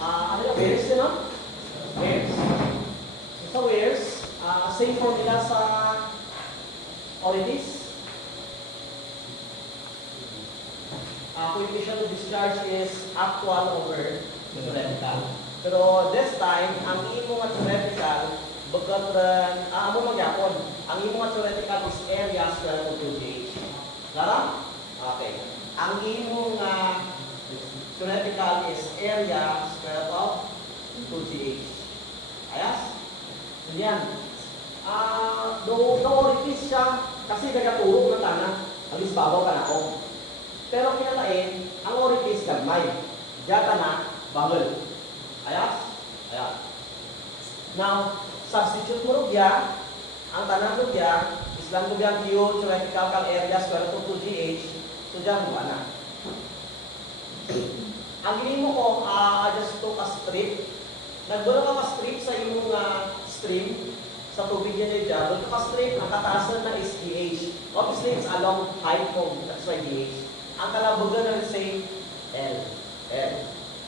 Ano yung wheres din, no? Wheres. Sa wheres, same formula sa orifice. Coefficient of discharge is actual over theoretical. Pero this time, ang imo nga theoretical, bagat amo magyapon. Ang imo nga theoretical is area square root of 2gh. Lara? Okay. Ang imo nga theoretical is area square root of 2gh. Ayas? Yan. Do orifice siya kasi nagaturo ng tanan. Alis babaw ka na ako. Pero kinatain, ang orifice gagmay. Diyan ka na, bangol. Ayas? Ayas. Now, substitute mo rugya, ang tanan rugya, is lang rugya Q, theoretical kang area square root of 2gh. So, diyan mo na. Ang gini mo ko, just to ka strip. Nagbulo ka ka-strip sa imong stream sa tubig niya dyan. Doon ka ka-strip, ang kataasan na is DH. Obviously, it's along height mo. That's why DH. Ang kalabugan na say L. L.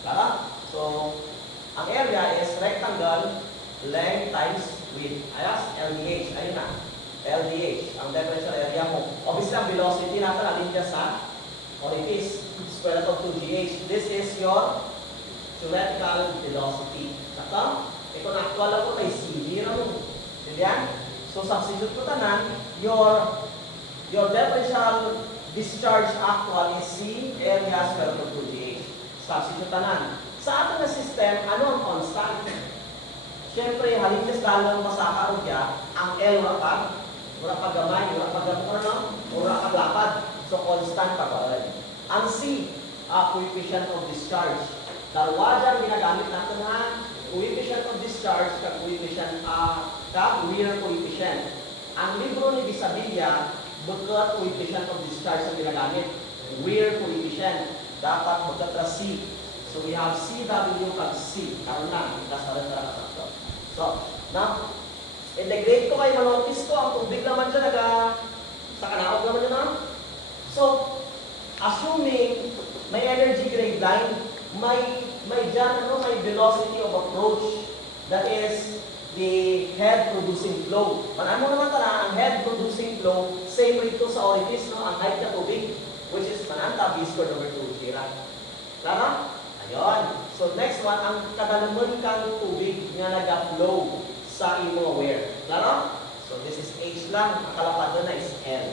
Kala? So, ang area is rectangle, length times width. Ayas? LDH. Ayun na. LDH. Ang differential area mo. Obviously, ang velocity natin alin dyan sa orifice. Square root of 2gh. This is your theoretical velocity. Sakto? Ito na actual ako kay CV na mo. Diyan? So, substitute ko tanan, your differential discharge actual is C area square root of 2gh. Substitute tanan. Sa ating na system, ano ang constant? Siyempre, halimbawa dalang masaka o dya, ang L wala pag gamay, wala pag lapad. So, constant pa ba? Ang C, coefficient of discharge. Dalawa dyan ginagamit natin na coefficient of discharge kag coefficient wear coefficient. Ang libro ni Bisabilla, bukat coefficient of discharge ang ginagamit. Wear coefficient. Dapat bukat na C. So we have CW kag C. Karoon na, kasaran na kasakto. So, now, integrate ko kayo, manotice ko, ang tubig naman dyan, sa kanaog naman dyan, So, assuming may energy grade line, may velocity of approach that is the head producing flow. Manamo naman tala, ang head producing flow, same rito sa orifice, no? Ang height na tubig, which is mananta v squared over 2 tira. Klaro? Ayun. So next one, ang kadalaman kang tubig nga nag-flow sa imo wear. Klaro? So this is H lang, ang kalapad na is L.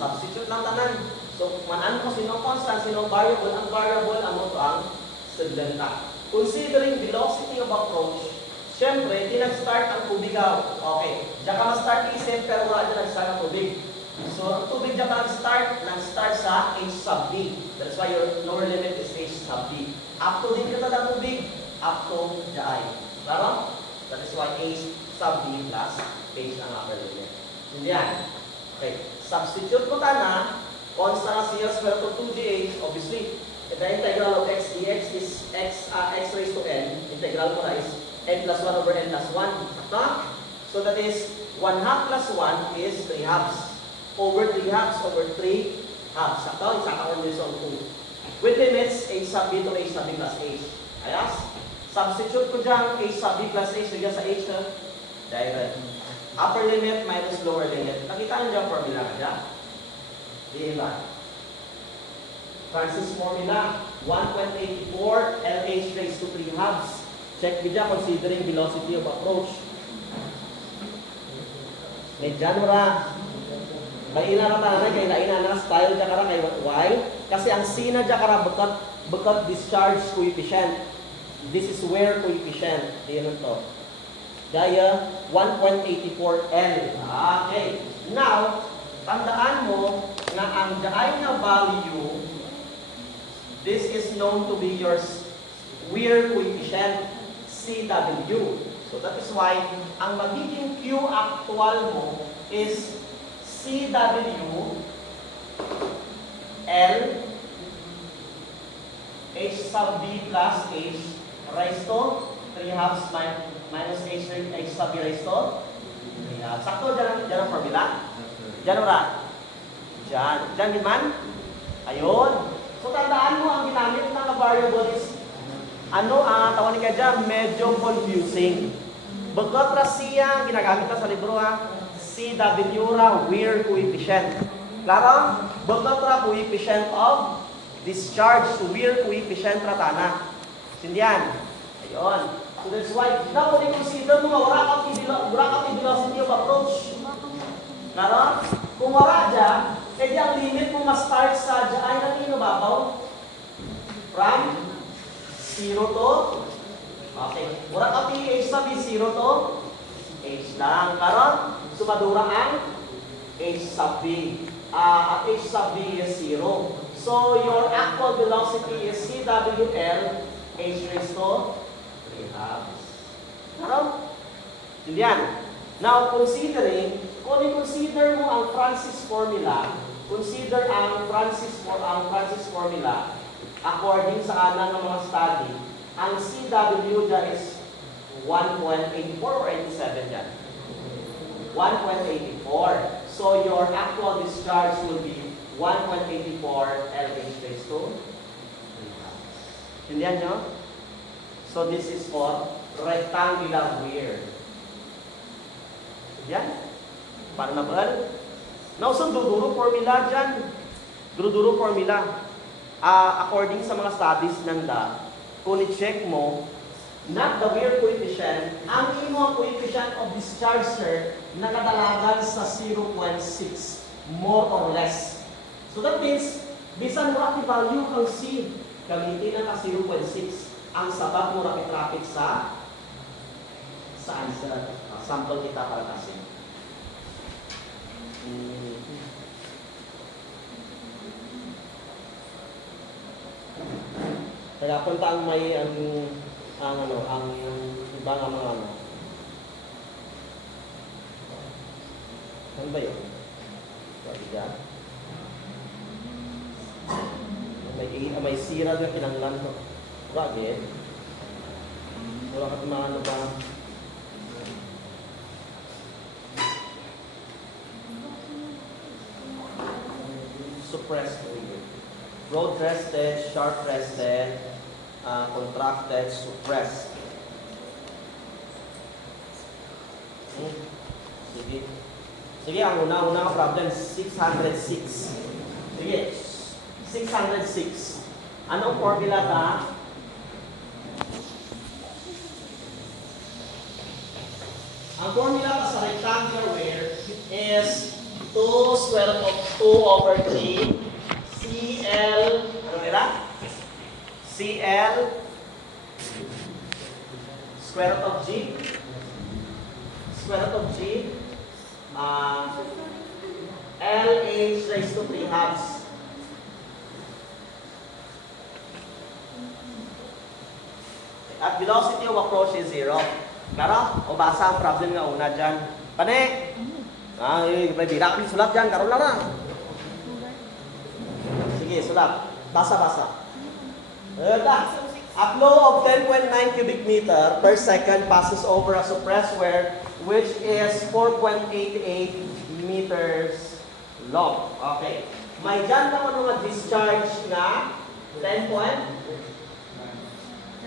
Substitute lang tanan. So, manan ko sino constant, sino variable. Ang variable, amo to ang sedlenta. Considering velocity of approach, syempre, di nag-start ang tubig. Okay, diyan ka ma-start isip, pero wala dyan nag-start ang tubig. So, ang tubig diyan ka nag-start sa H sub B. That's why your lower limit is H sub B. Up to din kita ng tubig, up to the I. Claro? That is why H sub B plus H ang upper limit. Hindi yan. Okay, substitute mo na constant siya square root of 2gh, obviously. The integral of x dx is x raised to n. Integral mo na is n plus 1 over n plus 1. Sakto? So that is 1 half plus 1 is 3 halves. Over 3 halves over 3 halves. Sakto? Isaka on this on 2. With limits, h sub b to h sub b plus h. Ayas? Substitute ko dyan h sub b plus h dyan sa h na direct. Upper limit minus lower limit. Nakita nyo dyan formula ka dyan? Di ba? Francis formula, 1.84 LH raised to 3 halves. Check dyan considering velocity of approach. Medyan mo ra. May ina na tanan kay ina na style dyan kara kay Y. Kasi ang C na dyan kara bukat discharge coefficient. This is wear coefficient. Diyan to. Gaya 1.84 L. Okay. Now, tandaan mo na ang daan na value, this is known to be your wear coefficient, CW. So that is why, ang magiging Q actual mo is CW L H sub B plus H raised to 3 halves minus H sub B raised to 3 halves. Sakto dyan ang formula? Diyan ora? Diyan din man? Ayun. So tandaan mo, ang ginamit ng variable is tawag ni ka dyan, medyo confusing. Bagkot siya, ginagamit na sa libro CW weir coefficient. Klaro? Bagkot coefficient of discharge, weir coefficient ratana. Sindihan? Ayun. So that's why, now kung i-consider mo wala ka velocity of approach. Klaro? Kung wala dyan, kaya ang limit mo ma-start sa dyan ay natin babaw. From 0 to, okay. Wala ka h sa b, 0 to h lang. Karon, sumadura ang h sub b. At h sub b is 0. So, your actual velocity is CWL h raised to 3 halves. Karon? Indian. Now, considering, kung i-consider mo ang Francis formula, consider ang Francis formula, according sa kanan ng mga study, ang CW dyan is 1.84 or 87 dyan? 1.84. So, your actual discharge will be 1.84 LH raised to 3 halves. Hindihan nyo? So, this is for rectangular weir. Hindihan? Paano na ba? Now, so, duduro formula dyan. Duduro formula. According sa mga studies nanda, kung i-check mo, not the weir coefficient, ang imo coefficient of discharge, sir, nakadalagan sa 0.6, more or less. So that means, bisan mo ang value kang C, gamitin na ka 0.6, ang sabag mo rapid sa answer. Sample kita para kasi. Kaya punta ang may ang iba nga mga ano ba yun? Diyan. May sira na pinanglan to. Bakit? Wala ka mga ano ba? Suppressed. Broad rested, sharp rested, contracted, suppressed. Sige. Sige, ang una problem, 606. Sige, 606. Anong formula ta? Ang formula sa rectangular weir is 2 square root of 2 over 3 CL, ano nila? CL square root of G LH raised to 3 halves. At velocity of approach is 0. Klaro? O basa ang problem nga una dyan. Pane? May birak yung sulat dyan. Karoon lang. Sige, sulat. Basa. A flow of 10.9 cubic meter per second passes over a suppressed weir which is 4.88 meters long. Okay. May dyan naman mga discharge na 10.9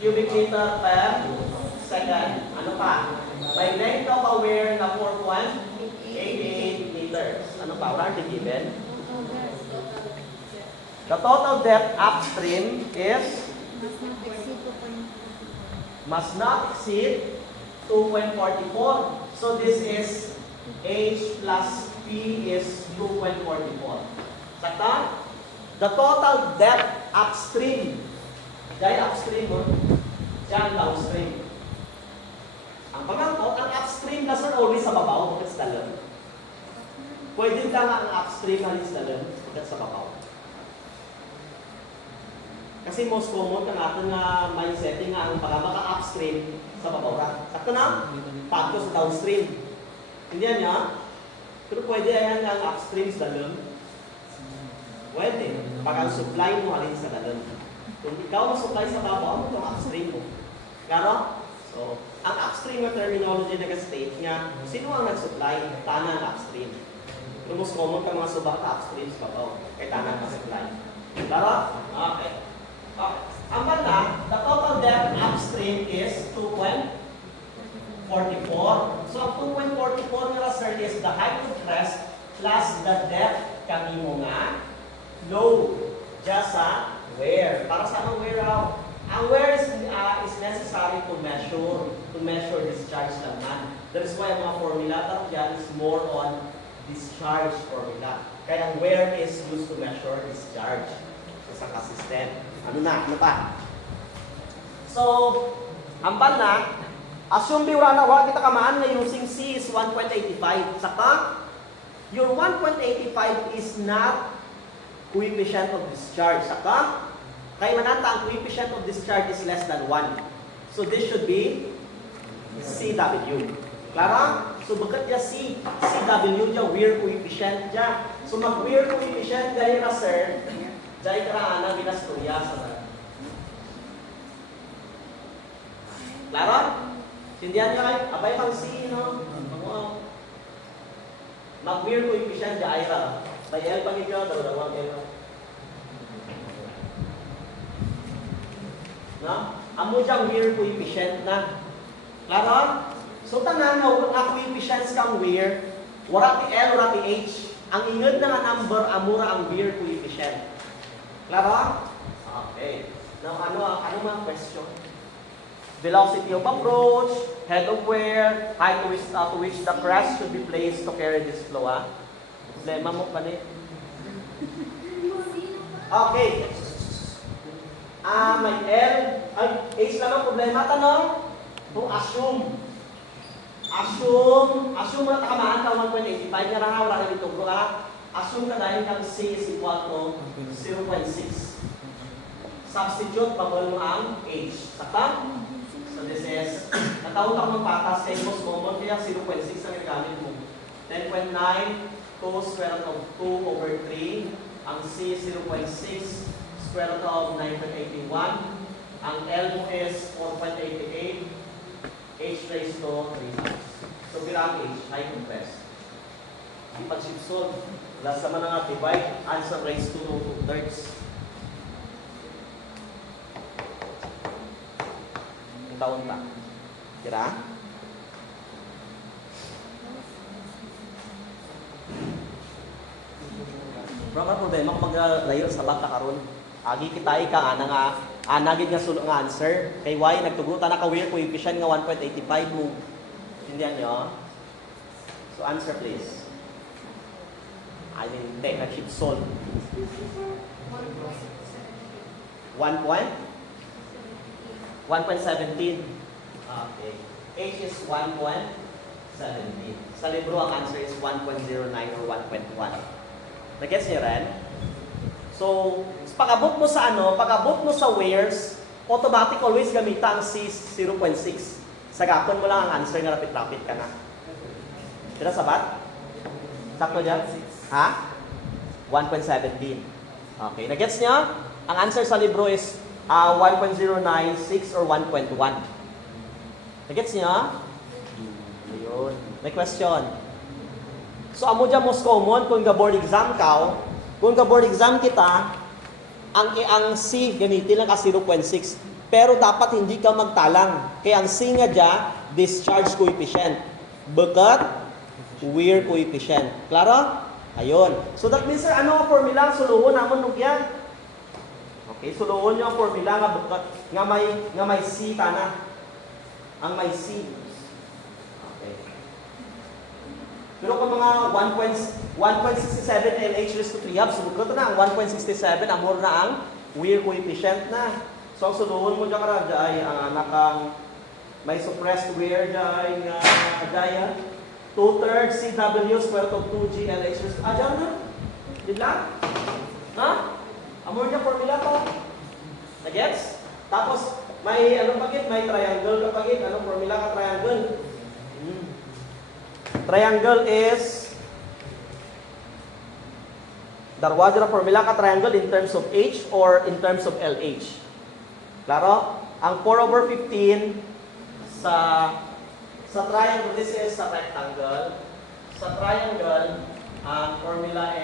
cubic meter per second. Ano pa? May length of a weir na 4.88 meters. Ano pa? Wala ang given. The total depth upstream is must not exceed 2.44. So this is H plus P is 2.44. Sakta? The total depth upstream. Dahil upstream mo, dyan downstream. Ang pagkakot, ang upstream na sir only sa babaw, bakit sa dalam? Pwede lang ang upstream na sa dalam, bakit sa babaw? Kasi most common ang ating mindsetting nga ang pagkaka-upstream sa babaw ka. Sakto na? Pagko sa downstream. Hindi yan niya? Pero pwede yan ang upstream sa dalam? Pwede. Pag ang supply mo halin sa dalam. Kung ikaw ang supply sa babaw, ito ang upstream mo. Karo? So, ang upstream na terminology na state nga, sino ang nag-supply? Tana ang upstream. Pero most common ka mga subak na upstream sa babaw. Kaya tana ang supply. Karo? Okay. Okay. Ang banda, the total depth upstream is 2.44. So, ang 2.44 nila, sir, is the height of crest plus the depth kanimo nga low. Just sa wear. Para sa anong wear raw? Ang wear is necessary to measure discharge naman. That is why ang mga formula dyan is more on discharge formula. Kaya ang wear is used to measure discharge. So, sa ka-system. Ano pa? So, ang na, assume wala kita kamaan na using C is 1.85. Saka, your 1.85 is not coefficient of discharge. Saka, kaya manata ang coefficient of discharge is less than 1. So, this should be CW. Klaro? So, bakit niya CW niya, wear coefficient niya. So, mag-wear coefficient, ganyan na, sir. Dahil karaan na binasturya sa mga. Klaro? Sindihan niya kayo? Abay pang C, no? Mag-wear coefficient niya, Ira. By L pang ikaw, dalawang L. No? Amo diyang wear coefficient na. Klaro? So, tanan na coefficients kang wear, wala ti L, wala ti H. Ang ingod na nga number, amura ang wear coefficient. Klaro? Okay. Now, ano mga question? Velocity of approach, head of wear, height to which the crest should be placed to carry this flow, ha? Problema mo pa ni. Okay. May L. Ay, H lang ang problema. Tanong? To assume mo na takamaan ka 1.85 nga na wala na dito bro ha. Assume ka dahil kang C is equal to 0.6. Substitute pabol mo ang H. Saka? So this is, nataon ka mong patas kay most common kaya 0.6 ang nagamit mo. 10.9 to square root of 2 over 3. Ang C is 0.6 square root of 9.81. Ang L mo is 4.88. H raised to 3 times. So, birang H, high compressed. Di pag-subsolve, wala sa mga divide, answer raised to 2/3. Taon pa. Kira? Bro, ka problema kung mag-layer sa baka karon. Agi kita ka nga anagid nga sulod nga answer. Kay Y nagtugutan na ka wear coefficient nga 1.85 mo. Intindihan niyo? So answer please. I mean, take a chip solve. 1.17. Okay. H is 1.17. Sa libro ang answer is 1.09 or 1.1. Nag-gets niyo rin? So, pag-abot mo sa wares, automatic always gamita ang C 0.6. Sagapon mo lang ang answer nga rapid-rapid ka na. Tira sabat? Sakto dyan? Ha? 1.17. Okay. Nag-gets niyo? Ang answer sa libro is 1.096 or 1.1. Nag-gets niyo? Ayun. May question. So, amo dyan most common kung ka-board exam ka, kung ka-board exam kita, ang C gamitin lang ka 0.6. Pero dapat hindi ka magtalang. Kaya ang C nga dyan, discharge coefficient. Bagat, wear coefficient. Klaro? Ayun. So that means, sir, ano ang formula? Suluhon namon nugyan. Okay, suluhon nyo ang formula nga bagat, nga may C tana. Ang may C. Okay. Pero kung mga 1.67 LH raised to 3 halves, subugot na ang 1.67, amor na ang wear coefficient na. So, ang suluhon mo dyan karag, ay ang anak ang may suppressed wear dyan, dyan, 2/3 CW square root of 2G LH raised to, dyan na? Did lang? Ha? Amor niya formula to. Na-gets? Tapos, may anong pagit? May triangle ka pagit. Anong formula ka triangle? Triangle is darwa dyan ang formula ka triangle in terms of H or in terms of LH. Klaro? Ang 4/15 sa triangle, this is sa rectangle. Sa triangle, ang formula